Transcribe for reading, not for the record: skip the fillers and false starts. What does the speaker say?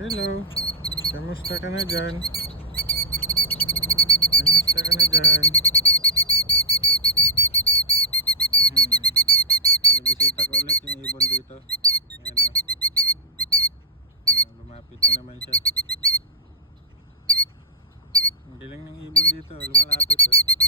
Hello, kamusta ka na dyan? Kamusta ka na dyan? May bisita ko ulit yung ibon dito. Ayan o. Lumapit na naman siya. Ang galing ng ibon dito, lumalapit o.